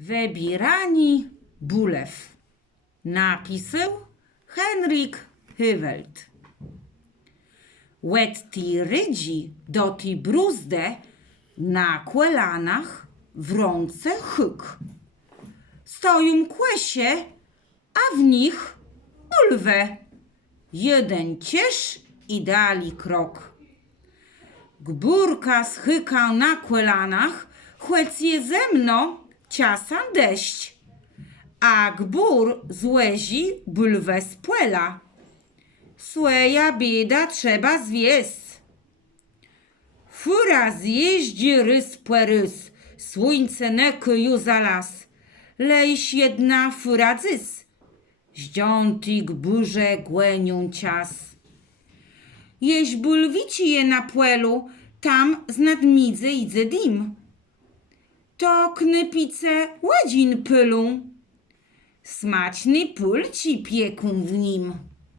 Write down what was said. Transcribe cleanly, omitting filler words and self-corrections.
Wybierani bulew. Napisał Henryk Hywelt. Łet ti rydzi do ti bruzdę na kłelanach w rące hyk. Stoją kłesie, a w nich bulwę. Jeden ciesz i dali krok. Gbórka schykał na kłelanach, chłec je ze mną ciasan deszcz. A gbór z łezi bulwę spłela. Słeja bieda trzeba zwies. Fura zjeździ rys płerys, słońce nekyju za las. Lejś jedna fura dzys, zdziąty gburze głenią cias. Jeś bulwici je na płelu, tam z nadmidzy idze dim. To knypice łedzin pylą, smaczny pól ci pieką w nim.